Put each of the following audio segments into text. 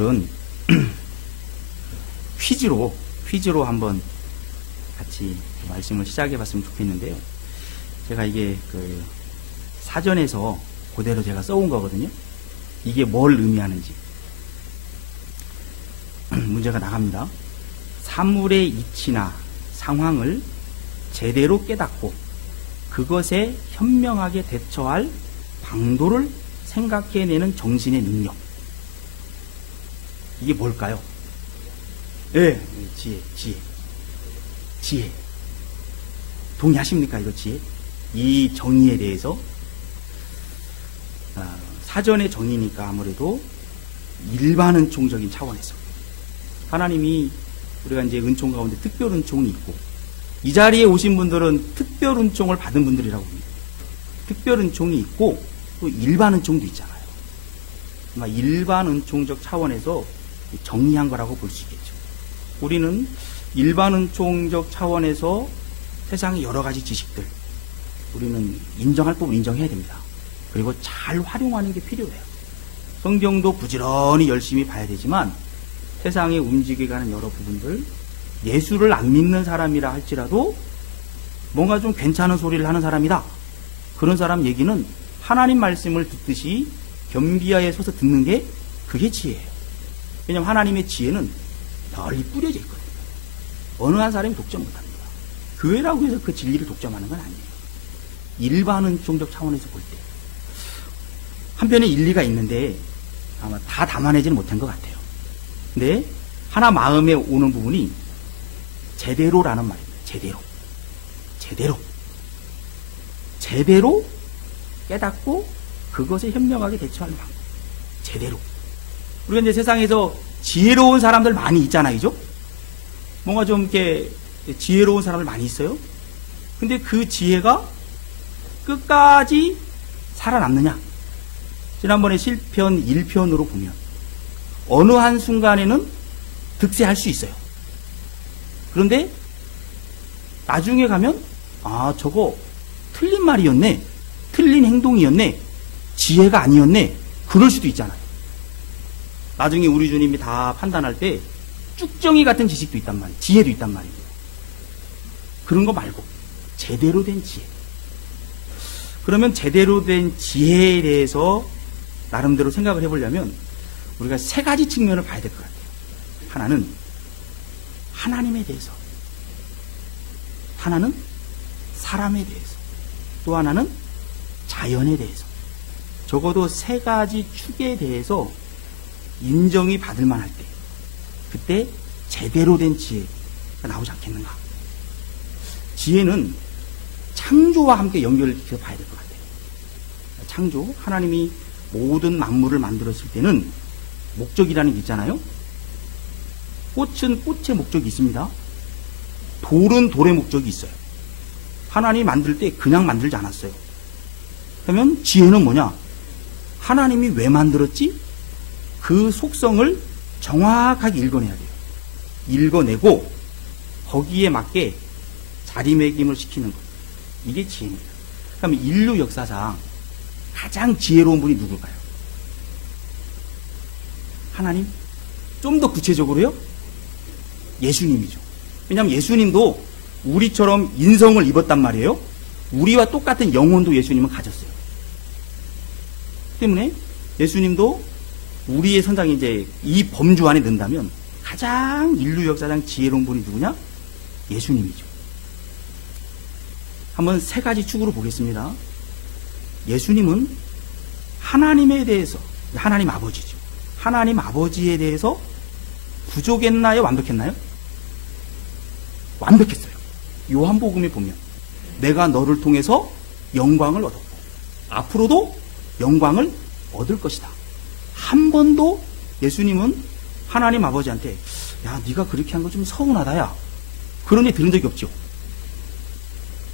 오늘은 퀴즈로 한번 같이 말씀을 시작해 봤으면 좋겠는데요. 제가 이게 사전에서 그대로 제가 써온 거거든요. 이게 뭘 의미하는지. 문제가 나갑니다. 사물의 이치나 상황을 제대로 깨닫고 그것에 현명하게 대처할 방도를 생각해내는 정신의 능력. 이게 뭘까요? 예, 지혜. 동의하십니까, 이거 지혜? 이 정의에 대해서 사전의 정의니까 아무래도 일반 은총적인 차원에서 하나님이 우리가 이제 은총 가운데 특별 은총이 있고 이 자리에 오신 분들은 특별 은총을 받은 분들이라고 합니다. 특별 은총이 있고 또 일반 은총도 있잖아요. 일반 은총적 차원에서 정의한 거라고 볼 수 있겠죠. 우리는 일반 은총적 차원에서 세상의 여러 가지 지식들 우리는 인정할 부분 인정해야 됩니다. 그리고 잘 활용하는 게 필요해요. 성경도 부지런히 열심히 봐야 되지만 세상에 움직여가는 여러 부분들 예수를 안 믿는 사람이라 할지라도 뭔가 좀 괜찮은 소리를 하는 사람이다. 그런 사람 얘기는 하나님 말씀을 듣듯이 겸비하에 서서 듣는 게 그게 지혜예요. 왜냐하면 하나님의 지혜는 널리 뿌려져 있거든요. 어느 한 사람이 독점 못합니다. 교회라고 해서 그 진리를 독점하는 건 아니에요. 일반 은총적 차원에서 볼 때 한편에 일리가 있는데 아마 다 담아내지는 못한 것 같아요. 근데 하나 마음에 오는 부분이 제대로라는 말입니다. 제대로 깨닫고 그것에 현명하게 대처하는 방법. 제대로. 우리가 이제 세상에서 지혜로운 사람들 많이 있잖아요. 그죠? 뭔가 좀 이렇게 지혜로운 사람들 많이 있어요. 근데 그 지혜가 끝까지 살아남느냐? 지난번에 실편 1편으로 보면 어느 한 순간에는 득세할 수 있어요. 그런데 나중에 가면 저거 틀린 말이었네. 틀린 행동이었네. 지혜가 아니었네. 그럴 수도 있잖아요. 나중에 우리 주님이 다 판단할 때 쭉정이 같은 지식도 있단 말이에요. 지혜도 있단 말이에요. 그런 거 말고 제대로 된 지혜. 그러면 제대로 된 지혜에 대해서 나름대로 생각을 해보려면 우리가 세 가지 측면을 봐야 될 것 같아요. 하나는 하나님에 대해서, 하나는 사람에 대해서, 또 하나는 자연에 대해서. 적어도 세 가지 축에 대해서 인정이 받을 만할 때 그때 제대로 된 지혜가 나오지 않겠는가. 지혜는 창조와 함께 연결시켜 봐야 될 것 같아요. 창조, 하나님이 모든 만물을 만들었을 때는 목적이라는 게 있잖아요. 꽃은 꽃의 목적이 있습니다. 돌은 돌의 목적이 있어요. 하나님이 만들 때 그냥 만들지 않았어요. 그러면 지혜는 뭐냐? 하나님이 왜 만들었지? 그 속성을 정확하게 읽어내야 돼요. 읽어내고 거기에 맞게 자리매김을 시키는 것. 이게 지혜입니다. 그럼 인류 역사상 가장 지혜로운 분이 누굴까요? 하나님? 좀 더 구체적으로요? 예수님이죠. 왜냐하면 예수님도 우리처럼 인성을 입었단 말이에요. 우리와 똑같은 영혼도 예수님은 가졌어요. 때문에 예수님도 우리의 선상에 이제 이 범주 안에 넣는다면 가장 인류 역사상 지혜로운 분이 누구냐? 예수님이죠. 한번 세 가지 축으로 보겠습니다. 예수님은 하나님에 대해서, 하나님 아버지죠. 하나님 아버지에 대해서 부족했나요? 완벽했나요? 완벽했어요. 요한복음에 보면 내가 너를 통해서 영광을 얻었고 앞으로도 영광을 얻을 것이다. 한 번도 예수님은 하나님 아버지한테 야 네가 그렇게 한 거 좀 서운하다 야 그런 얘기 들은 적이 없죠.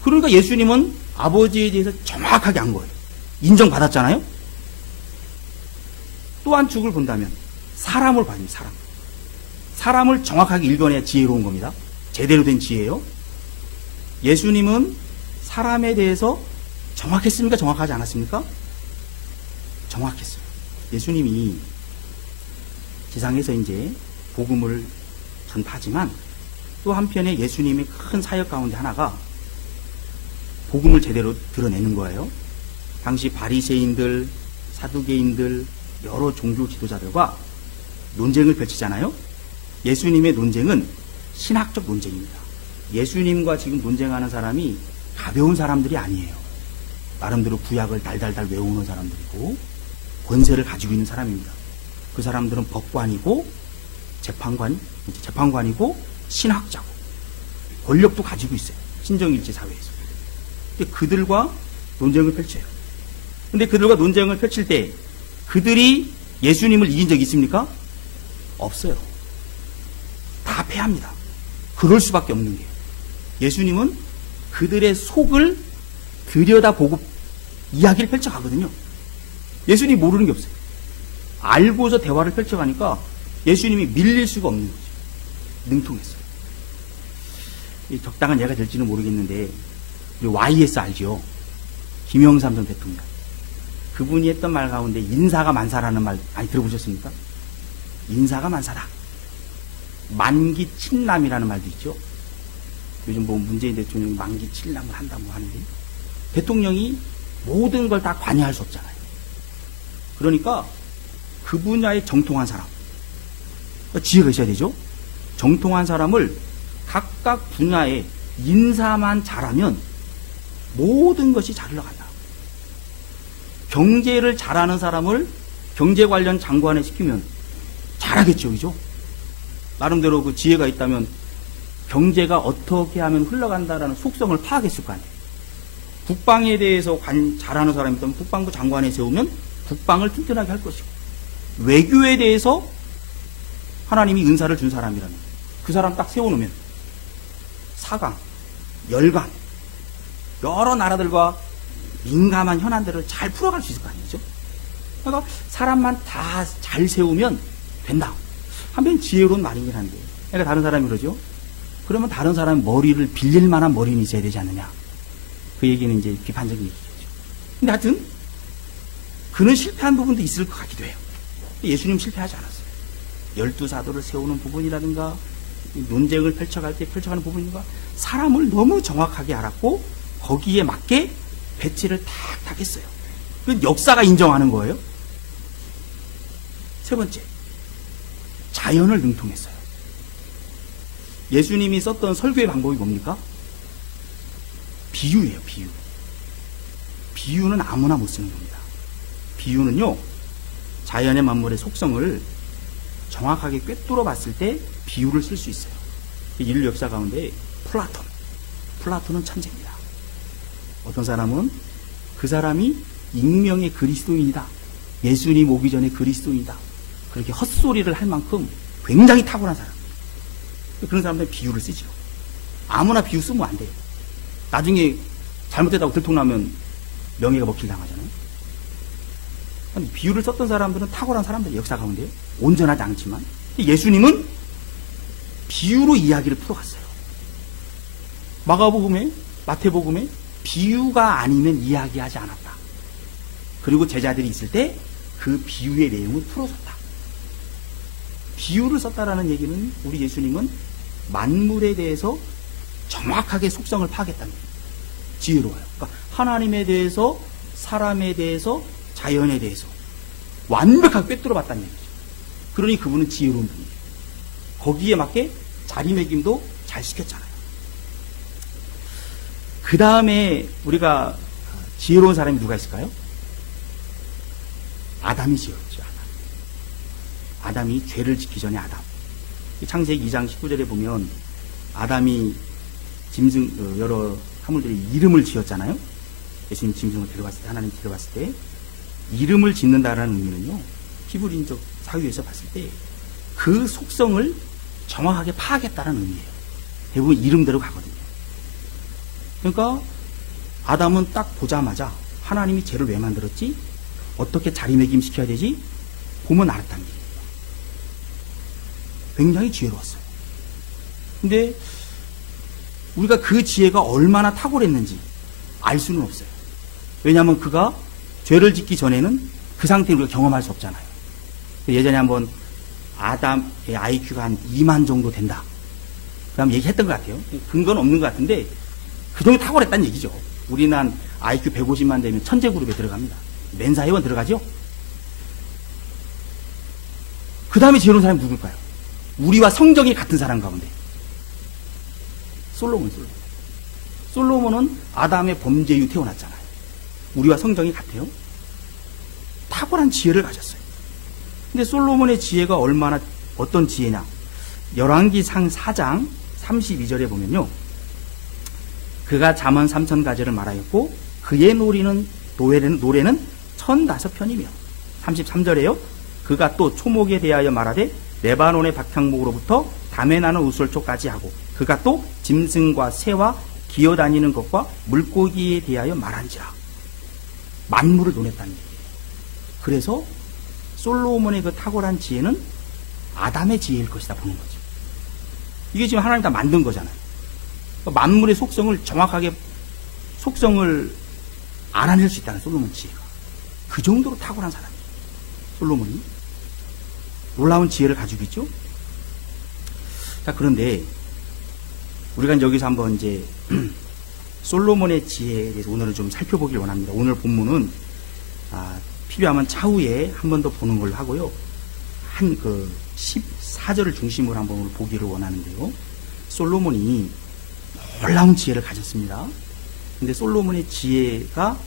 그러니까 예수님은 아버지에 대해서 정확하게 한 거예요. 인정받았잖아요. 또 한 축을 본다면 사람을 봐야 됩니다. 사람을 정확하게 읽어내야 지혜로운 겁니다. 제대로 된 지혜예요. 예수님은 사람에 대해서 정확했습니까? 정확하지 않았습니까? 정확했어요. 예수님이 지상에서 이제 복음을 전파하지만 또 한편에 예수님의 큰 사역 가운데 하나가 복음을 제대로 드러내는 거예요. 당시 바리새인들, 사두개인들, 여러 종교 지도자들과 논쟁을 펼치잖아요. 예수님의 논쟁은 신학적 논쟁입니다. 예수님과 지금 논쟁하는 사람이 가벼운 사람들이 아니에요. 나름대로 구약을 달달달 외우는 사람들이고 권세를 가지고 있는 사람입니다. 그 사람들은 법관이고 재판관이고 신학자고 권력도 가지고 있어요. 신정일제 사회에서. 그들과 논쟁을 펼쳐요. 근데 그들과 논쟁을 펼칠 때 그들이 예수님을 이긴 적이 있습니까? 없어요. 다 패합니다. 그럴 수밖에 없는 게 예수님은 그들의 속을 들여다보고 이야기를 펼쳐가거든요. 예수님이 모르는 게 없어요. 알고서 대화를 펼쳐가니까 예수님이 밀릴 수가 없는 거죠. 능통했어요. 적당한 예가 될지는 모르겠는데 우리 YS 알죠? 김영삼 전 대통령. 그분이 했던 말 가운데 인사가 만사라는 말 많이 들어보셨습니까? 인사가 만사다. 만기 칠남이라는 말도 있죠. 요즘 뭐 문재인 대통령이 만기 칠남을 한다고 하는데 대통령이 모든 걸 다 관여할 수 없잖아요. 그러니까 그 분야에 정통한 사람, 지혜가 있어야 되죠. 정통한 사람을 각각 분야에 인사만 잘하면 모든 것이 잘 흘러간다. 경제를 잘하는 사람을 경제 관련 장관에 시키면 잘하겠죠, 그죠? 나름대로 그 지혜가 있다면 경제가 어떻게 하면 흘러간다라는 속성을 파악했을 거 아니에요. 국방에 대해서 잘하는 사람이 있다면 국방부 장관에 세우면 국방을 튼튼하게 할 것이고, 외교에 대해서 하나님이 은사를 준 사람이라면 그 사람 딱 세워놓으면 사강, 열강, 여러 나라들과 민감한 현안들을 잘 풀어갈 수 있을 거 아니죠. 그러니까 사람만 다 잘 세우면 된다. 한편 지혜로운 말이긴 한데, 그러니까 다른 사람이 그러죠. 그러면 다른 사람 머리를 빌릴 만한 머리는 있어야 되지 않느냐. 그 얘기는 이제 비판적인 얘기죠. 근데 하여튼 그는 실패한 부분도 있을 것 같기도 해요. 예수님 실패하지 않았어요. 12사도를 세우는 부분이라든가 논쟁을 펼쳐갈 때 펼쳐가는 부분인가, 사람을 너무 정확하게 알았고 거기에 맞게 배치를 탁탁 했어요. 그 역사가 인정하는 거예요. 세 번째, 자연을 능통했어요. 예수님이 썼던 설교의 방법이 뭡니까? 비유예요, 비유. 비유는 아무나 못 쓰는 겁니다. 비유는요, 자연의 만물의 속성을 정확하게 꿰뚫어 봤을 때 비유를 쓸 수 있어요. 인류 역사 가운데 플라톤은 천재입니다. 어떤 사람은 그 사람이 익명의 그리스도인이다. 예수님 오기 전에 그리스도인이다. 그렇게 헛소리를 할 만큼 굉장히 탁월한 사람. 그런 사람들은 비유를 쓰죠. 아무나 비유 쓰면 안 돼요. 나중에 잘못했다고 들통나면 명예가 먹힐당하잖아요. 비유를 썼던 사람들은 탁월한 사람들이 역사 가운데 온전하지 않지만, 예수님은 비유로 이야기를 풀어갔어요. 마가복음에, 마태복음에 비유가 아니면 이야기하지 않았다. 그리고 제자들이 있을 때 그 비유의 내용을 풀어줬다. 비유를 썼다라는 얘기는 우리 예수님은 만물에 대해서 정확하게 속성을 파악했다는 거예요. 지혜로워요. 그러니까 하나님에 대해서, 사람에 대해서, 자연에 대해서 완벽하게 꿰뚫어 봤다는 얘기죠. 그러니 그분은 지혜로운 분이에요. 거기에 맞게 자리매김도 잘 시켰잖아요. 그 다음에 우리가 지혜로운 사람이 누가 있을까요? 아담이 지혜롭죠. 아담이 죄를 짓기 전에 아담. 창세기 2장 19절에 보면 아담이 짐승, 여러 사물들의 이름을 지었잖아요. 예수님 짐승을 데려갔을 때, 하나님 데려갔을 때 이름을 짓는다라는 의미는요, 히브리인적 사유에서 봤을 때 그 속성을 정확하게 파악했다는 의미예요. 대부분 이름대로 가거든요. 그러니까 아담은 딱 보자마자 하나님이 죄를 왜 만들었지? 어떻게 자리매김 시켜야 되지? 보면 알았다는 얘기예요. 굉장히 지혜로웠어요. 근데 우리가 그 지혜가 얼마나 탁월했는지 알 수는 없어요. 왜냐하면 그가 죄를 짓기 전에는 그 상태를 우리가 경험할 수 없잖아요. 예전에 한번 아담의 IQ가 한 2만 정도 된다. 그 다음 얘기했던 것 같아요. 근거는 없는 것 같은데 그 정도 탁월했다는 얘기죠. 우리는 한 IQ 150만 되면 천재 그룹에 들어갑니다. 멘사회원 들어가죠. 그 다음에 지어놓은 사람이 누굴까요? 우리와 성적이 같은 사람 가운데 솔로몬. 솔로몬은 아담의 범죄 이후 태어났잖아요. 우리와 성정이 같아요. 탁월한 지혜를 가졌어요. 근데 솔로몬의 지혜가 얼마나 어떤 지혜냐? 열왕기상 4장 32절에 보면요. 그가 잠언 3000가지를 말하였고 그의 노래는 1005편이며 33절에요. 그가 또 초목에 대하여 말하되 레바논의 박향목으로부터 담에 나는 우솔초까지 하고 그가 또 짐승과 새와 기어다니는 것과 물고기에 대하여 말한지라. 만물을 논했다는 얘기예요. 그래서 솔로몬의 그 탁월한 지혜는 아담의 지혜일 것이다 보는 거죠. 이게 지금 하나님 다 만든 거잖아요. 그러니까 만물의 속성을 정확하게 속성을 알아낼 수 있다는 솔로몬 지혜가. 그 정도로 탁월한 사람이에요. 솔로몬이. 놀라운 지혜를 가지고 있죠. 자, 그런데 우리가 여기서 한번 이제 솔로몬의 지혜에 대해서 오늘은 좀 살펴보길 원합니다. 오늘 본문은 필요하면 차후에 한 번 더 보는 걸로 하고요. 한 14절을 중심으로 한번 보기를 원하는데요. 솔로몬이 놀라운 지혜를 가졌습니다. 근데 솔로몬의 지혜가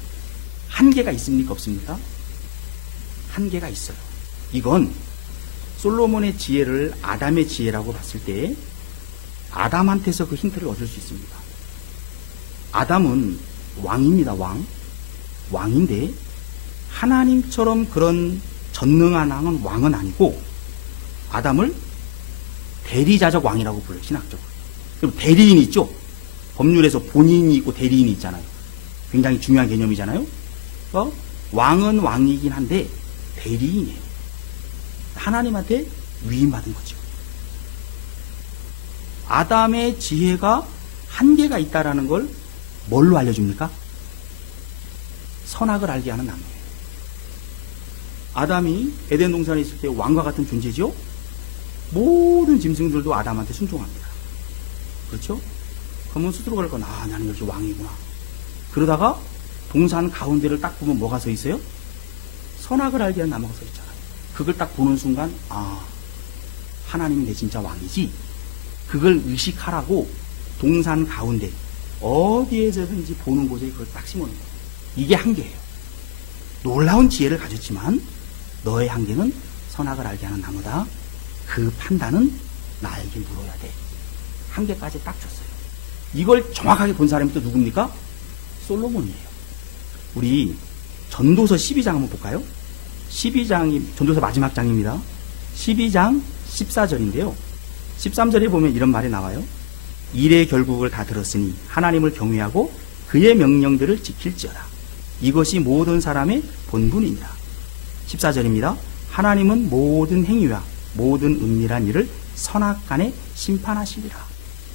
한계가 있습니까? 없습니까? 한계가 있어요. 이건 솔로몬의 지혜를 아담의 지혜라고 봤을 때 아담한테서 그 힌트를 얻을 수 있습니다. 아담은 왕입니다. 왕인데 하나님처럼 그런 전능한 왕은 아니고 아담을 대리자적 왕이라고 불러요. 신학적으로. 그럼 대리인이 있죠. 법률에서 본인이 있고 대리인이 있잖아요. 굉장히 중요한 개념이잖아요. 왕은 왕이긴 한데 대리인이에요. 하나님한테 위임받은 거죠. 아담의 지혜가 한계가 있다라는 걸 뭘로 알려줍니까? 선악을 알게 하는 나무예요. 아담이 에덴 동산에 있을 때 왕과 같은 존재죠. 모든 짐승들도 아담한테 순종합니다. 그렇죠? 그러면 스스로 그럴 건 나는 역시 왕이구나. 그러다가 동산 가운데를 딱 보면 뭐가 서 있어요? 선악을 알게 하는 나무가 서 있잖아요. 그걸 딱 보는 순간 하나님이 내 진짜 왕이지. 그걸 의식하라고 동산 가운데 어디에서든지 보는 곳에 그걸 딱 심어놓은 거예요. 이게 한계예요. 놀라운 지혜를 가졌지만 너의 한계는 선악을 알게 하는 나무다. 그 판단은 나에게 물어야 돼. 한계까지 딱 줬어요. 이걸 정확하게 본 사람이 또 누굽니까? 솔로몬이에요. 우리 전도서 12장 한번 볼까요? 12장이 전도서 마지막 장입니다. 12장 14절인데요. 13절에 보면 이런 말이 나와요. 일의 결국을 다 들었으니 하나님을 경외하고 그의 명령들을 지킬지어다. 이것이 모든 사람의 본분이니라. 14절입니다. 하나님은 모든 행위와 모든 은밀한 일을 선악간에 심판하시리라.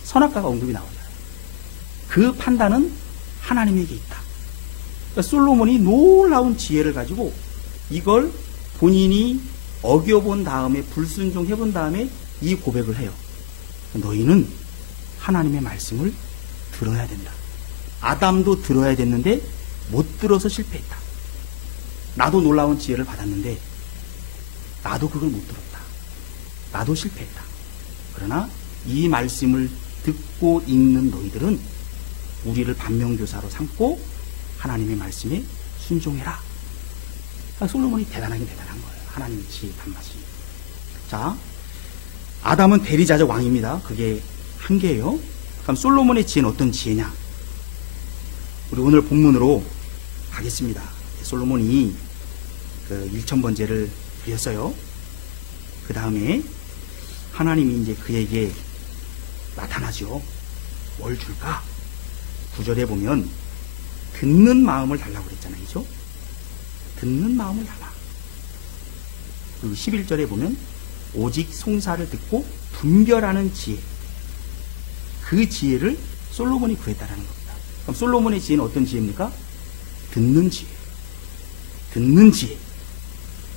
선악과가 언급이 나오잖아요. 그 판단은 하나님에게 있다. 그러니까 솔로몬이 놀라운 지혜를 가지고 이걸 본인이 어겨본 다음에 불순종해본 다음에 이 고백을 해요. 너희는 하나님의 말씀을 들어야 된다. 아담도 들어야 됐는데 못 들어서 실패했다. 나도 놀라운 지혜를 받았는데 나도 그걸 못 들었다. 나도 실패했다. 그러나 이 말씀을 듣고 읽는 너희들은 우리를 반면교사로 삼고 하나님의 말씀에 순종해라. 솔로몬이 대단하긴 대단한 거예요. 하나님의 지혜 단맛이. 자, 아담은 대리자적 왕입니다. 그게 한계예요. 그럼 솔로몬의 지혜는 어떤 지혜냐? 우리 오늘 본문으로 가겠습니다. 솔로몬이 그 1000번제를 드렸어요. 그 다음에 하나님이 이제 그에게 나타나죠. 뭘 줄까? 9절에 보면 듣는 마음을 달라고 그랬잖아요. 그죠? 듣는 마음을 달라. 그리고 11절에 보면 오직 송사를 듣고 분별하는 지혜. 그 지혜를 솔로몬이 구했다라는 겁니다. 그럼 솔로몬의 지혜는 어떤 지혜입니까? 듣는 지혜. 듣는 지혜.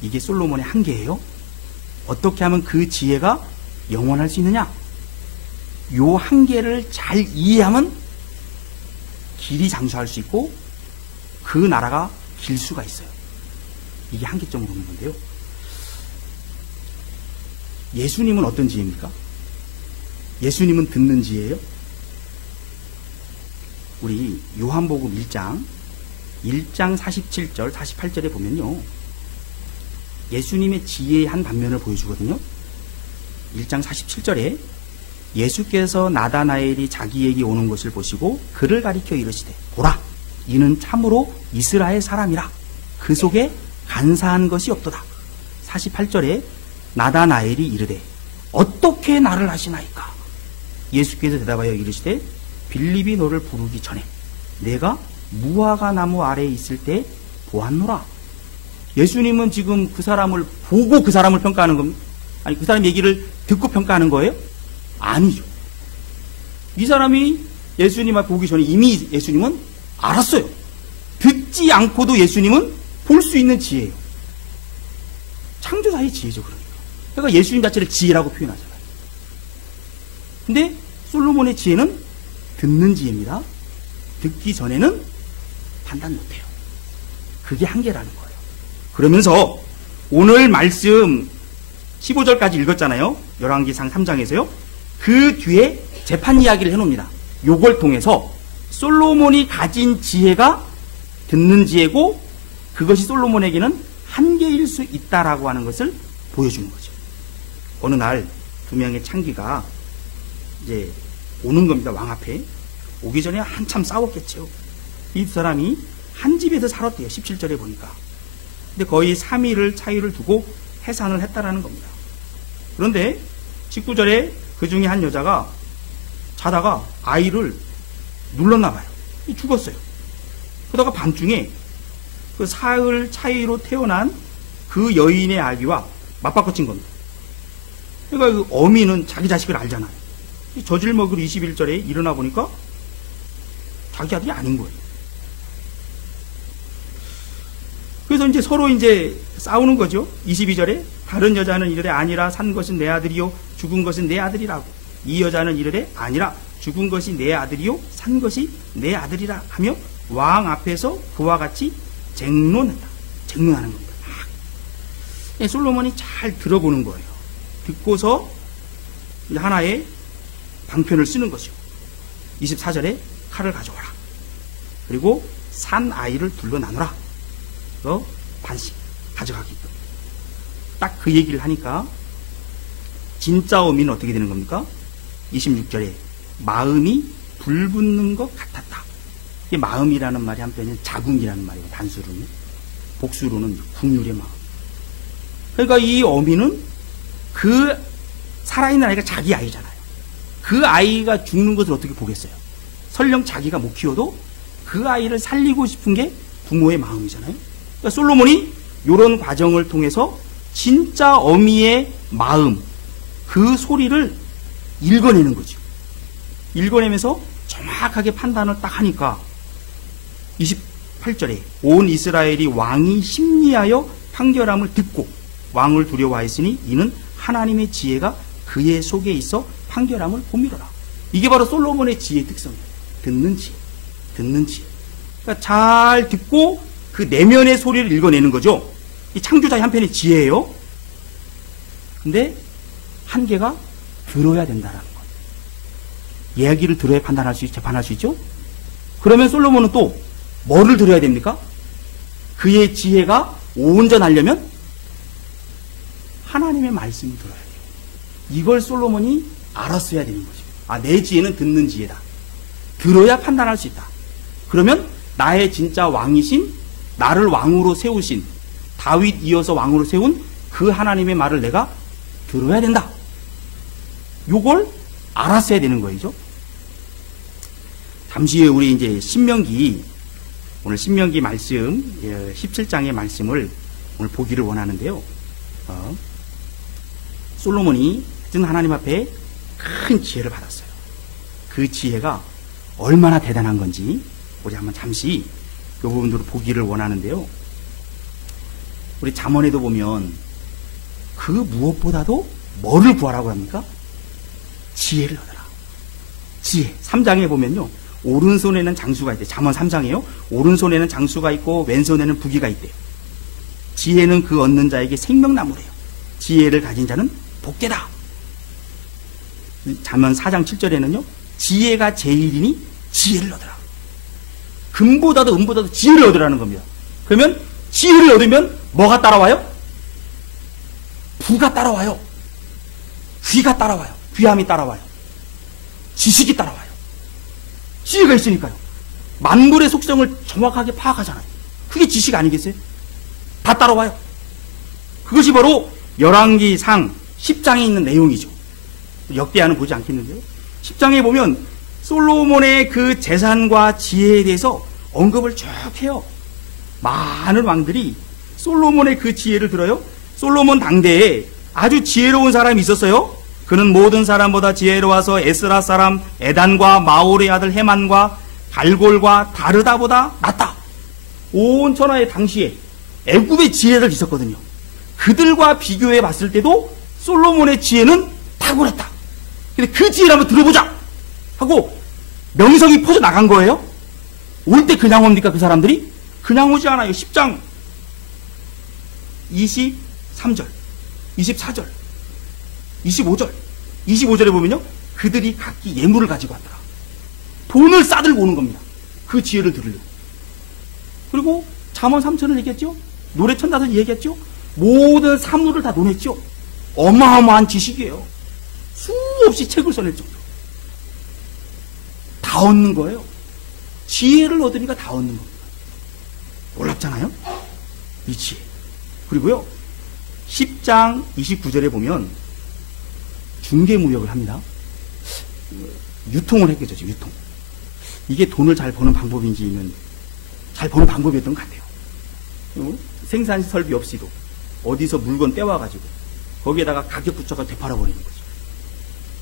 이게 솔로몬의 한계예요. 어떻게 하면 그 지혜가 영원할 수 있느냐? 요 한계를 잘 이해하면 길이 장수할 수 있고 그 나라가 길 수가 있어요. 이게 한계점으로 오는 건데요. 예수님은 어떤 지혜입니까? 예수님은 듣는 지혜예요. 우리 요한복음 1장 47절 48절에 보면요, 예수님의 지혜의 한 단면을 보여주거든요. 1장 47절에 예수께서 나다나엘이 자기에게 오는 것을 보시고 그를 가리켜 이르시되 보라, 이는 참으로 이스라엘 사람이라, 그 속에 간사한 것이 없도다. 48절에 나다나엘이 이르되 어떻게 나를 아시나이까? 예수께서 대답하여 이르시되 빌립이 너를 부르기 전에 내가 무화과 나무 아래에 있을 때 보았노라. 예수님은 지금 그 사람을 보고 그 사람을 평가하는 겁니까? 아니, 그 사람 얘기를 듣고 평가하는 거예요? 아니죠. 이 사람이 예수님을 보기 전에 이미 예수님은 알았어요. 듣지 않고도 예수님은 볼 수 있는 지혜예요. 창조사의 지혜죠. 그러니까 예수님 자체를 지혜라고 표현하잖아요. 근데 솔로몬의 지혜는 듣는 지혜입니다. 듣기 전에는 판단 못해요. 그게 한계라는 거예요. 그러면서 오늘 말씀 15절까지 읽었잖아요. 열왕기상 3장에서요. 그 뒤에 재판 이야기를 해놓습니다. 요걸 통해서 솔로몬이 가진 지혜가 듣는 지혜고 그것이 솔로몬에게는 한계일 수 있다라고 하는 것을 보여주는 거죠. 어느 날 두 명의 창기가 이제 오는 겁니다. 왕 앞에. 오기 전에 한참 싸웠겠죠. 이 두 사람이 한 집에서 살았대요. 17절에 보니까. 근데 거의 3일을 차이를 두고 해산을 했다라는 겁니다. 그런데 19절에 그 중에 한 여자가 자다가 아이를 눌렀나 봐요. 죽었어요. 그러다가 밤중에 그 사흘 차이로 태어난 그 여인의 아기와 맞바꿔친 겁니다. 그러니까 그 어미는 자기 자식을 알잖아요. 젖을 먹으러 21절에 일어나 보니까 자기 아들이 아닌 거예요. 그래서 이제 서로 이제 싸우는 거죠. 22절에 다른 여자는 이르되 아니라 산 것은 내 아들이요 죽은 것은 내 아들이라고. 이 여자는 이르되 아니라 죽은 것이 내 아들이요 산 것이 내 아들이라 하며 왕 앞에서 그와 같이 쟁론하는 겁니다. 솔로몬이 잘 들어보는 거예요. 듣고서 하나의 방편을 쓰는 것이요. 24절에 칼을 가져와라. 그리고 산 아이를 둘러 나누라. 그래서 반씩 가져가게끔. 딱 그 얘기를 하니까 진짜 어미는 어떻게 되는 겁니까? 26절에 마음이 불붙는 것 같았다. 이게 마음이라는 말이 한편은 자궁이라는 말이고 단수로는, 복수로는 궁율의 마음. 그러니까 이 어미는 그 살아있는 아이가 자기 아이잖아요. 그 아이가 죽는 것을 어떻게 보겠어요? 설령 자기가 못 키워도 그 아이를 살리고 싶은 게 부모의 마음이잖아요. 그러니까 솔로몬이 이런 과정을 통해서 진짜 어미의 마음, 그 소리를 읽어내는 거죠. 읽어내면서 정확하게 판단을 딱 하니까 28절에 온 이스라엘이 왕이 심리하여 판결함을 듣고 왕을 두려워하였으니 이는 하나님의 지혜가 그의 속에 있어 판결함을 보미로라. 이게 바로 솔로몬의 지혜의 특성이에요. 듣는 지혜. 그러니까 잘 듣고 그 내면의 소리를 읽어내는 거죠. 이 창조자의 한편의 지혜예요. 근데 한계가 들어야 된다라는 거예요. 이야기를 들어야 판단할 수 있죠. 재판할 수 있죠. 그러면 솔로몬은 또 뭐를 들어야 됩니까? 그의 지혜가 온전하려면 하나님의 말씀을 들어야 돼요. 이걸 솔로몬이 알았어야 되는 거죠. 아, 내 지혜는 듣는 지혜다. 들어야 판단할 수 있다. 그러면 나의 진짜 왕이신, 나를 왕으로 세우신, 다윗 이어서 왕으로 세운 그 하나님의 말을 내가 들어야 된다. 요걸 알았어야 되는 거죠. 잠시 후에 우리 이제 신명기, 오늘 신명기 말씀 17장의 말씀을 오늘 보기를 원하는데요. 솔로몬이 하여튼 하나님 앞에 큰 지혜를 받았어요. 그 지혜가 얼마나 대단한 건지 우리 한번 잠시 이 부분들을 보기를 원하는데요. 우리 잠언에도 보면 그 무엇보다도 뭐를 구하라고 합니까? 지혜를 얻어라. 지혜. 3장에 보면요. 오른손에는 장수가 있대. 잠언 3장이에요. 오른손에는 장수가 있고 왼손에는 부귀가 있대요. 지혜는 그 얻는 자에게 생명나무래요. 지혜를 가진 자는 복되다. 잠언 4장 7절에는요. 지혜가 제일이니 지혜를 얻어라. 금보다도 은보다도 지혜를 얻으라는 겁니다. 그러면 지혜를 얻으면 뭐가 따라와요? 부가 따라와요. 귀가 따라와요. 귀함이 따라와요. 지식이 따라와요. 지혜가 있으니까요. 만물의 속성을 정확하게 파악하잖아요. 그게 지식 아니겠어요? 다 따라와요. 그것이 바로 열왕기상 10장에 있는 내용이죠. 역대하는 보지 않겠는데요. 10장에 보면 솔로몬의 그 재산과 지혜에 대해서 언급을 쭉 해요. 많은 왕들이 솔로몬의 그 지혜를 들어요. 솔로몬 당대에 아주 지혜로운 사람이 있었어요. 그는 모든 사람보다 지혜로워서 에스라 사람 에단과 마올의 아들 헤만과 갈골과 다르다보다 낫다. 온 천하의 당시에 애굽의 지혜를 있었거든요. 그들과 비교해 봤을 때도 솔로몬의 지혜는 탁월했다. 근데 그 지혜를 한번 들어보자 하고 명성이 퍼져나간 거예요. 올 때 그냥 옵니까? 그 사람들이? 그냥 오지 않아요. 10장 23절 24절 25절 25절에 보면요. 그들이 각기 예물을 가지고 왔더라. 돈을 싸들고 오는 겁니다. 그 지혜를 들으려고. 그리고 잠언 3천을 얘기했죠. 노래 천다들 얘기했죠. 모든 산물을 다 논했죠. 어마어마한 지식이에요. 수없이 책을 써낼 정도. 다 얻는 거예요. 지혜를 얻으니까 다 얻는 겁니다. 놀랍잖아요? 이 지혜. 그리고요. 10장 29절에 보면 중개무역을 합니다. 유통을 했겠죠. 유통. 이게 돈을 잘 버는 방법인지는 잘 버는 방법이었던 것 같아요. 생산 설비 없이도 어디서 물건 떼와가지고 거기에다가 가격 붙여서 되팔아버리는 거죠.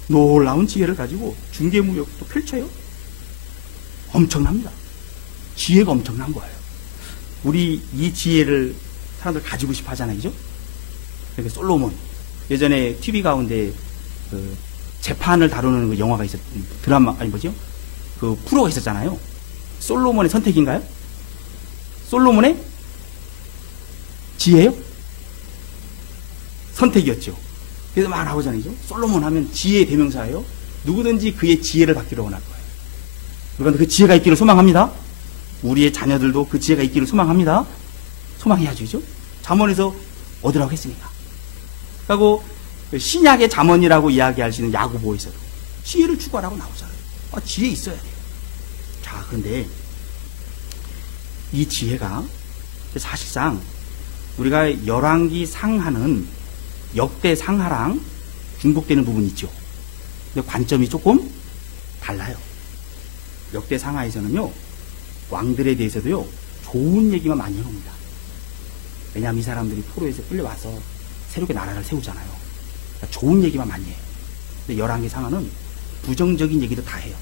놀라운 지혜를 가지고 중개무역도 펼쳐요. 엄청납니다. 지혜가 엄청난 거예요. 우리 이 지혜를 사람들 가지고 싶어 하잖아요. 그죠? 그러니까 솔로몬. 예전에 TV 가운데 그 재판을 다루는 그 영화가 드라마, 아니 뭐죠? 그 프로가 있었잖아요. 솔로몬의 선택인가요? 솔로몬의 지혜요? 선택이었죠. 그래서 막 나오잖아요. 솔로몬 하면 지혜의 대명사예요. 누구든지 그의 지혜를 받기를 원할 거예요. 그러니까 그 지혜가 있기를 소망합니다. 우리의 자녀들도 그 지혜가 있기를 소망합니다. 소망해야죠. 그죠? 잠언에서 얻으라고 했으니까. 그리고 신약의 잠언이라고 이야기할 수 있는 야고보에서도 지혜를 추구하라고 나오잖아요. 지혜 있어야 돼요. 자, 그런데 이 지혜가 사실상 우리가 열왕기 상하는 역대 상하랑 중복되는 부분이 있죠. 근데 관점이 조금 달라요. 역대 상하에서는요, 왕들에 대해서도요, 좋은 얘기만 많이 해놓습니다. 왜냐하면 이 사람들이 포로에서 끌려와서 새롭게 나라를 세우잖아요. 그러니까 좋은 얘기만 많이 해요. 근데 열왕기 상하는 부정적인 얘기도 다 해요.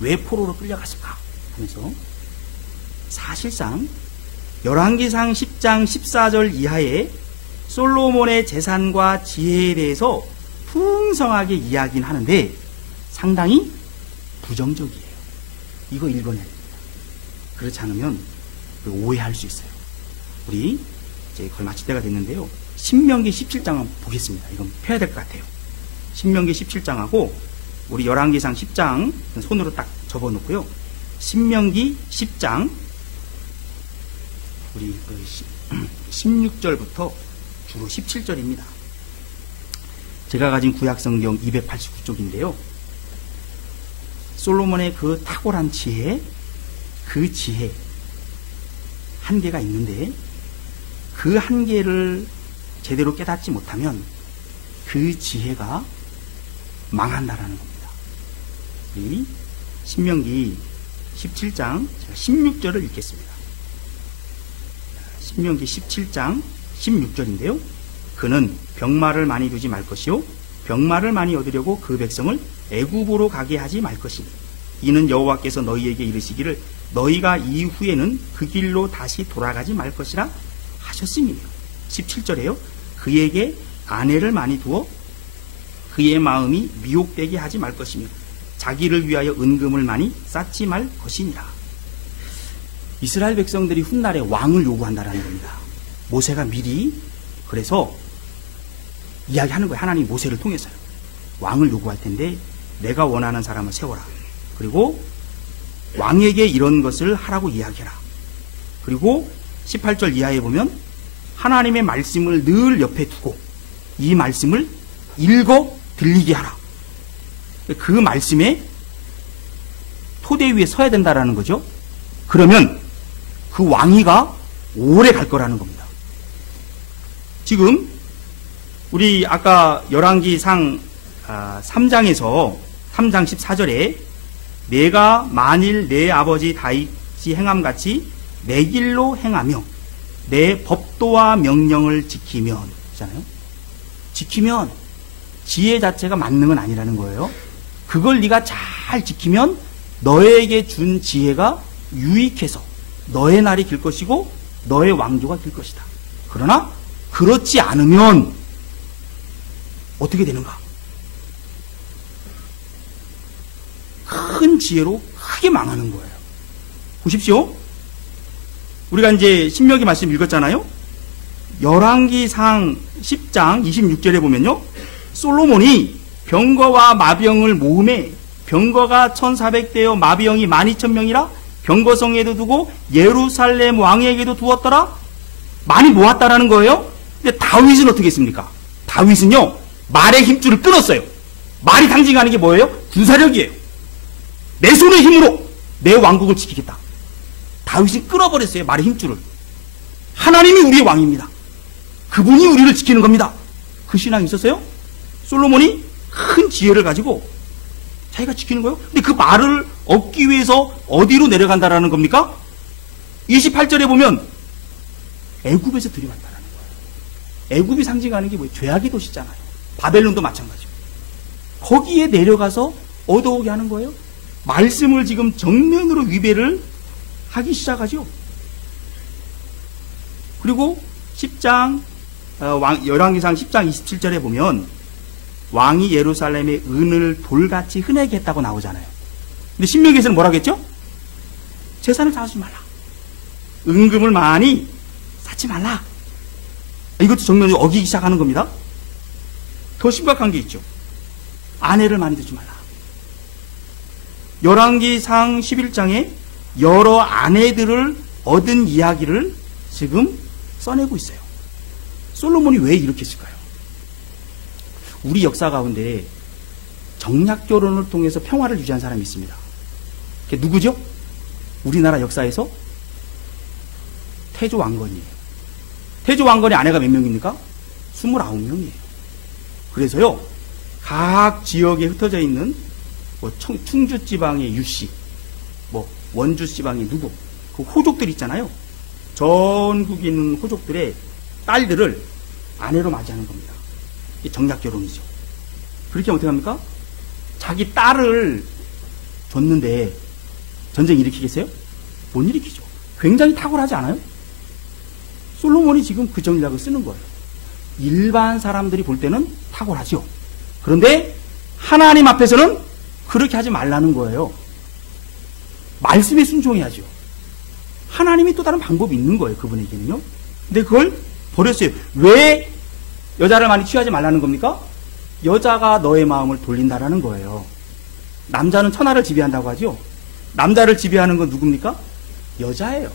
왜 포로로 끌려갔을까 하면서 사실상 열왕기상 10장 14절 이하에 솔로몬의 재산과 지혜에 대해서 풍성하게 이야기는 하는데 상당히 부정적이에요. 이거 읽어내야 됩니다. 그렇지 않으면 오해할 수 있어요. 우리 이제 거의 마칠 때가 됐는데요. 신명기 17장 보겠습니다. 이건 펴야 될 것 같아요. 신명기 17장하고 우리 열왕기상 10장 손으로 딱 접어놓고요. 신명기 10장 우리 16절부터 주로 17절입니다. 제가 가진 구약성경 289쪽인데요. 솔로몬의 그 탁월한 지혜, 그 지혜 한계가 있는데 그 한계를 제대로 깨닫지 못하면 그 지혜가 망한다라는 겁니다. 우리 신명기 17장 16절을 읽겠습니다. 신명기 17장 16절인데요. 그는 병마를 많이 두지 말 것이요 병마를 많이 얻으려고 그 백성을 애굽으로 가게 하지 말 것이니 이는 여호와께서 너희에게 이르시기를 너희가 이후에는 그 길로 다시 돌아가지 말 것이라 하셨음이에요. 17절에요. 그에게 아내를 많이 두어 그의 마음이 미혹되게 하지 말 것이며 자기를 위하여 은금을 많이 쌓지 말 것이니라. 이스라엘 백성들이 훗날에 왕을 요구한다는 겁니다. 모세가 미리 그래서 이야기하는 거예요. 하나님 모세를 통해서요. 왕을 요구할 텐데 내가 원하는 사람을 세워라. 그리고 왕에게 이런 것을 하라고 이야기해라. 그리고 18절 이하에 보면 하나님의 말씀을 늘 옆에 두고 이 말씀을 읽어 들리게 하라. 그 말씀에 토대 위에 서야 된다라는 거죠. 그러면 그 왕위가 오래 갈 거라는 겁니다. 지금 우리 아까 열왕기상 3장에서 3장 14절에 내가 만일 내 아버지 다윗이 행함같이 내 길로 행하며 내 법도와 명령을 지키면 잖아요. 지키면 지혜 자체가 만능은 아니라는 거예요. 그걸 네가 잘 지키면 너에게 준 지혜가 유익해서 너의 날이 길 것이고 너의 왕조가 길 것이다. 그러나 그렇지 않으면 어떻게 되는가? 큰 지혜로 크게 망하는 거예요. 보십시오. 우리가 이제 신명기 말씀 읽었잖아요. 열왕기상 10장 26절에 보면요. 솔로몬이 병거와 마병을 모음해 병거가 1400대여 마병이 12000명이라 병거성에도 두고 예루살렘 왕에게도 두었더라. 많이 모았다라는 거예요. 근데 다윗은 어떻게 했습니까? 다윗은요 말의 힘줄을 끊었어요. 말이 상징하는 게 뭐예요? 군사력이에요. 내 손의 힘으로 내 왕국을 지키겠다. 다윗이 끊어버렸어요. 말의 힘줄을. 하나님이 우리의 왕입니다. 그분이 우리를 지키는 겁니다. 그 신앙이 있었어요. 솔로몬이 큰 지혜를 가지고 자기가 지키는 거예요. 근데 그 말을 얻기 위해서 어디로 내려간다라는 겁니까? 28절에 보면 애굽에서 들여왔다라는 거예요. 애굽이 상징하는 게 뭐예요? 죄악의 도시잖아요. 바벨론도 마찬가지고. 거기에 내려가서 얻어오게 하는 거예요. 말씀을 지금 정면으로 위배를 하기 시작하죠. 그리고 10장 열왕기상 10장 27절에 보면 왕이 예루살렘의 은을 돌같이 흔하게 했다고 나오잖아요. 근데 신명기에서는 뭐라고 했죠? 재산을 쌓지 말라. 은금을 많이 쌓지 말라. 이것도 정면으로 어기기 시작하는 겁니다. 더 심각한 게 있죠. 아내를 많이 두지 말라. 열왕기상 11장에 여러 아내들을 얻은 이야기를 지금 써내고 있어요. 솔로몬이 왜 이렇게 했을까요? 우리 역사 가운데 정략 결혼을 통해서 평화를 유지한 사람이 있습니다. 그게 누구죠? 우리나라 역사에서 태조 왕건이에요. 태조 왕건의 아내가 몇 명입니까? 29명이에요. 그래서요, 각 지역에 흩어져 있는 뭐 충주 지방의 유씨, 뭐 원주 지방의 누구, 그 호족들 있잖아요. 전국에 있는 호족들의 딸들을 아내로 맞이하는 겁니다. 이게 정략 결혼이죠. 그렇게 하면 어떻게 합니까? 자기 딸을 줬는데 전쟁 일으키겠어요? 못 일으키죠. 굉장히 탁월하지 않아요? 솔로몬이 지금 그 전략을 쓰는 거예요. 일반 사람들이 볼 때는 탁월하죠. 그런데 하나님 앞에서는 그렇게 하지 말라는 거예요. 말씀에 순종해야죠. 하나님이 또 다른 방법이 있는 거예요. 그분에게는요. 근데 그걸 버렸어요. 왜 여자를 많이 취하지 말라는 겁니까? 여자가 너의 마음을 돌린다라는 거예요. 남자는 천하를 지배한다고 하죠. 남자를 지배하는 건 누굽니까? 여자예요.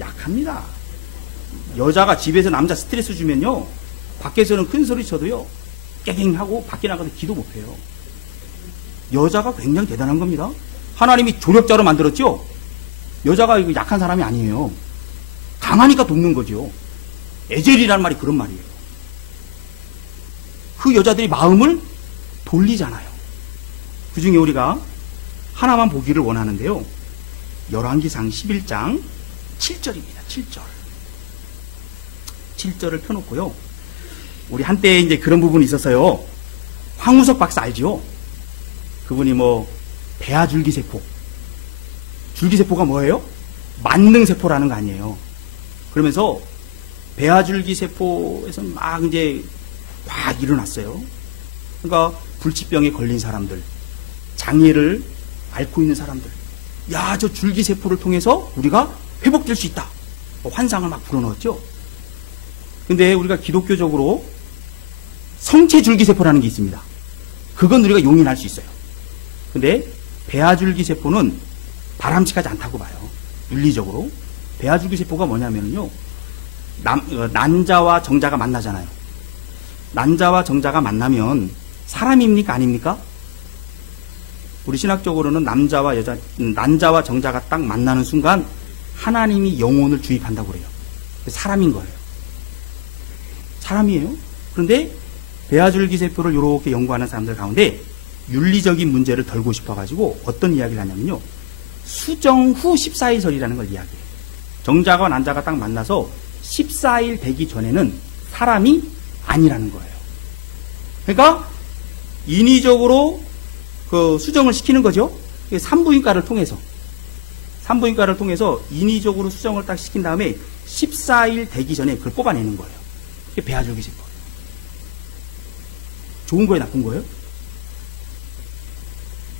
약합니다. 여자가 집에서 남자 스트레스 주면요, 밖에서는 큰 소리 쳐도요 깨갱하고 밖에 나가서 기도 못해요. 여자가 굉장히 대단한 겁니다. 하나님이 조력자로 만들었죠. 여자가 이거 약한 사람이 아니에요. 강하니까 돕는 거죠. 에젤이라는 말이 그런 말이에요. 그 여자들이 마음을 돌리잖아요. 그 중에 우리가 하나만 보기를 원하는데요. 열왕기상 11장 7절입니다. 7절. 7절을 펴놓고요. 우리 한때 이제 그런 부분이 있었어요. 황우석 박사 알죠? 그분이 뭐 배아줄기세포. 줄기세포가 뭐예요? 만능세포라는 거 아니에요. 그러면서 배아줄기세포에서 막 이제 막 일어났어요. 그러니까 불치병에 걸린 사람들, 장애를 앓고 있는 사람들, 야, 저 줄기세포를 통해서 우리가 회복될 수 있다. 환상을 막 불어넣었죠. 근데 우리가 기독교적으로 성체 줄기세포라는 게 있습니다. 그건 우리가 용인할 수 있어요. 근데 배아줄기세포는 바람직하지 않다고 봐요. 윤리적으로. 배아줄기세포가 뭐냐면요, 난자와 정자가 만나잖아요. 난자와 정자가 만나면 사람입니까? 아닙니까? 우리 신학적으로는 난자와 정자가 딱 만나는 순간 하나님이 영혼을 주입한다고 그래요. 사람인 거예요. 사람이에요. 그런데 배아줄기세포를 이렇게 연구하는 사람들 가운데 윤리적인 문제를 덜고 싶어가지고 어떤 이야기를 하냐면요, 수정 후 14일설이라는 걸 이야기해요. 정자가 난자가 딱 만나서 14일 되기 전에는 사람이 아니라는 거예요. 그러니까 인위적으로 그 수정을 시키는 거죠. 산부인과를 통해서 인위적으로 수정을 딱 시킨 다음에 14일 되기 전에 그걸 뽑아내는 거예요. 그게 배아줄기세포. 좋은 거예요, 나쁜 거예요?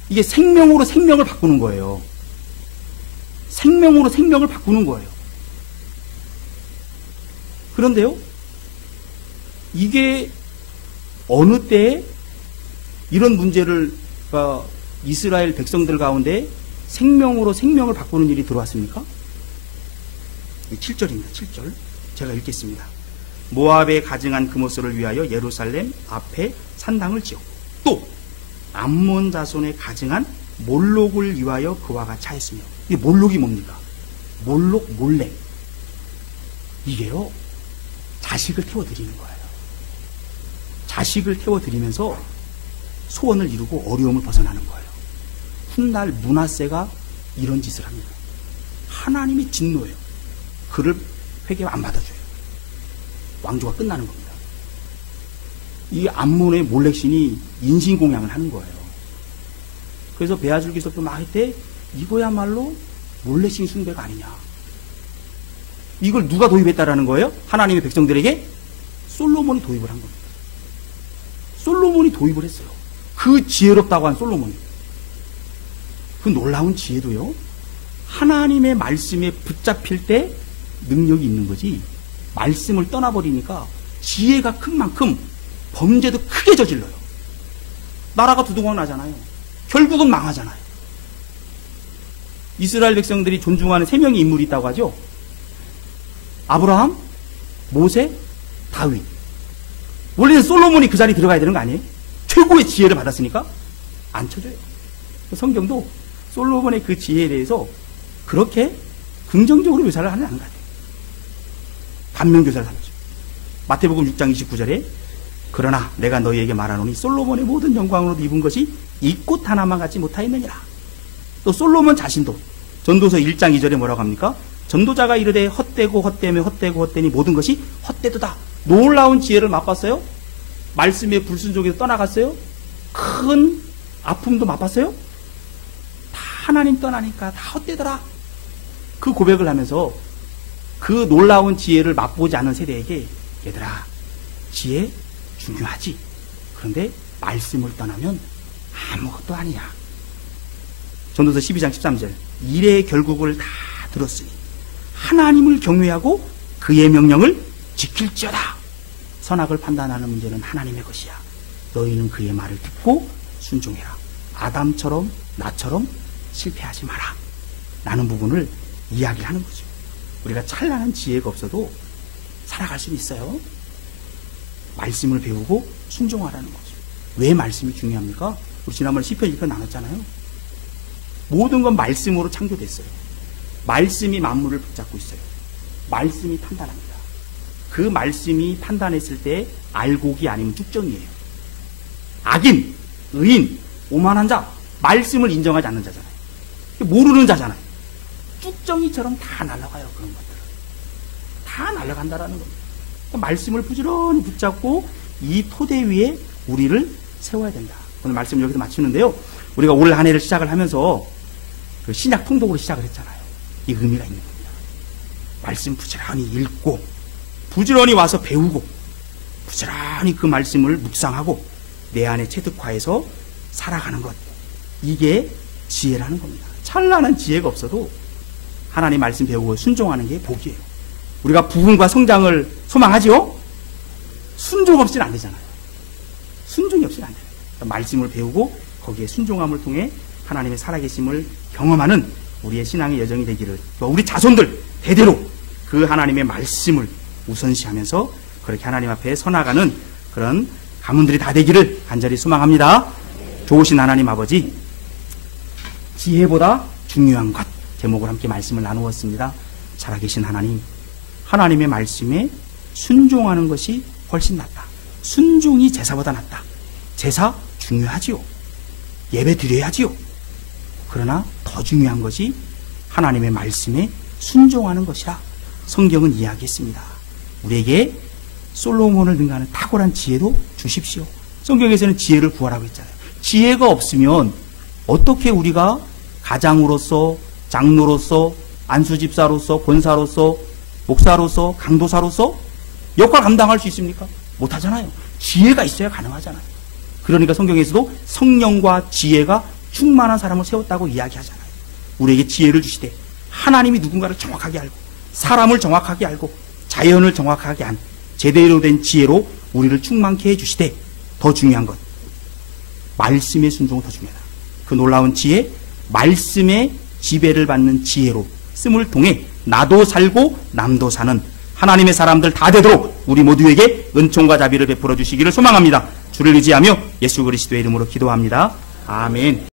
이게 생명으로 생명을 바꾸는 거예요. 생명으로 생명을 바꾸는 거예요. 그런데요, 이게 어느 때에 이런 문제를 이스라엘 백성들 가운데 생명으로 생명을 바꾸는 일이 들어왔습니까? 7절입니다. 7절. 제가 읽겠습니다. 모압에 가증한 그모스를 위하여 예루살렘 앞에 산당을 지었고, 또 암몬 자손에 가증한 몰록을 위하여 그와 같이 하였으며. 이게 몰록이 뭡니까? 몰렉. 이게요, 자식을 태워드리는 거예요. 자식을 태워드리면서 소원을 이루고 어려움을 벗어나는 거예요. 훗날 므낫세가 이런 짓을 합니다. 하나님이 진노해요. 그를 회개 안 받아줘요. 왕조가 끝나는 겁니다. 이 암몬의 몰렉신이 인신공양을 하는 거예요. 그래서 배아줄기세포 막 할 때 이거야말로 몰렉신 숭배가 아니냐. 이걸 누가 도입했다라는 거예요? 하나님의 백성들에게 솔로몬이 도입을 한 겁니다. 솔로몬이 도입을 했어요. 그 지혜롭다고 한 솔로몬이. 그 놀라운 지혜도요, 하나님의 말씀에 붙잡힐 때 능력이 있는 거지, 말씀을 떠나버리니까 지혜가 큰 만큼 범죄도 크게 저질러요. 나라가 두둥강 나잖아요. 결국은 망하잖아요. 이스라엘 백성들이 존중하는 3명의 인물이 있다고 하죠. 아브라함, 모세, 다윗. 원래는 솔로몬이 그 자리에 들어가야 되는 거 아니에요? 최고의 지혜를 받았으니까 안 쳐줘요. 성경도 솔로몬의 그 지혜에 대해서 그렇게 긍정적으로 묘사를 하는 것 같아요. 반면교사를 하죠. 마태복음 6장 29절에 그러나 내가 너희에게 말하노니 솔로몬의 모든 영광으로 입은 것이 이 꽃 하나만 갖지 못하였느니라. 또 솔로몬 자신도 전도서 1장 2절에 뭐라고 합니까? 전도자가 이르되 헛되고 헛되며 헛되고 헛되니 모든 것이 헛되도다. 놀라운 지혜를 맛봤어요? 말씀의 불순종에서 떠나갔어요? 큰 아픔도 맛봤어요? 다 하나님 떠나니까 다 헛되더라. 그 고백을 하면서 그 놀라운 지혜를 맛보지 않은 세대에게 얘들아, 지혜 중요하지. 그런데 말씀을 떠나면 아무것도 아니야. 전도서 12장 13절 일의 결국을 다 들었으니 하나님을 경외하고 그의 명령을 지킬지어다. 선악을 판단하는 문제는 하나님의 것이야. 너희는 그의 말을 듣고 순종해라. 아담처럼 나처럼 실패하지 마라. 라는 부분을 이야기를 하는 거죠. 우리가 찬란한 지혜가 없어도 살아갈 수는 있어요. 말씀을 배우고 순종하라는 거죠. 왜 말씀이 중요합니까? 우리 지난번에 시편 1편 나눴잖아요. 모든 건 말씀으로 창조됐어요. 말씀이 만물을 붙잡고 있어요. 말씀이 판단합니다. 그 말씀이 판단했을 때 알곡이 아니면 쭉정이에요. 악인, 의인, 오만한 자, 말씀을 인정하지 않는 자잖아요. 모르는 자잖아요. 쭉정이처럼 다 날아가요. 그런 것들은 다 날아간다라는 겁니다. 그러니까 말씀을 부지런히 붙잡고 이 토대 위에 우리를 세워야 된다. 오늘 말씀 여기서 마치는데요, 우리가 올 한 해를 시작을 하면서 그 신약 통독으로 시작을 했잖아요. 이 의미가 있는 겁니다. 말씀 부지런히 읽고 부지런히 와서 배우고 부지런히 그 말씀을 묵상하고 내 안에 체득화해서 살아가는 것. 이게 지혜라는 겁니다. 찬란한 지혜가 없어도 하나님 말씀 배우고 순종하는 게 복이에요. 우리가 부흥과 성장을 소망하지요? 순종 없이는 안 되잖아요. 순종이 없이는 안 돼요. 그러니까 말씀을 배우고 거기에 순종함을 통해 하나님의 살아계심을 경험하는 우리의 신앙의 여정이 되기를, 우리 자손들 대대로 그 하나님의 말씀을 우선시하면서 그렇게 하나님 앞에 서나가는 그런 가문들이 다 되기를 간절히 소망합니다. 좋으신 하나님 아버지, 지혜보다 중요한 것 제목을 함께 말씀을 나누었습니다. 살아계신 하나님, 하나님의 말씀에 순종하는 것이 훨씬 낫다. 순종이 제사보다 낫다. 제사 중요하지요. 예배 드려야지요. 그러나 더 중요한 것이 하나님의 말씀에 순종하는 것이라 성경은 이야기했습니다. 우리에게 솔로몬을 능가하는 탁월한 지혜도 주십시오. 성경에서는 지혜를 구하라고 했잖아요. 지혜가 없으면 어떻게 우리가 가장으로서, 장로로서, 안수집사로서, 권사로서, 목사로서, 강도사로서 역할 감당할 수 있습니까? 못하잖아요. 지혜가 있어야 가능하잖아요. 그러니까 성경에서도 성령과 지혜가 충만한 사람을 세웠다고 이야기하잖아요. 우리에게 지혜를 주시되 하나님이 누군가를 정확하게 알고 사람을 정확하게 알고 자연을 정확하게 안 제대로 된 지혜로 우리를 충만케 해주시되, 더 중요한 것, 말씀의 순종은 더 중요하다. 그 놀라운 지혜, 말씀의 지배를 받는 지혜로 씀을 통해 나도 살고 남도 사는 하나님의 사람들 다 되도록 우리 모두에게 은총과 자비를 베풀어 주시기를 소망합니다. 주를 의지하며 예수 그리스도의 이름으로 기도합니다. 아멘.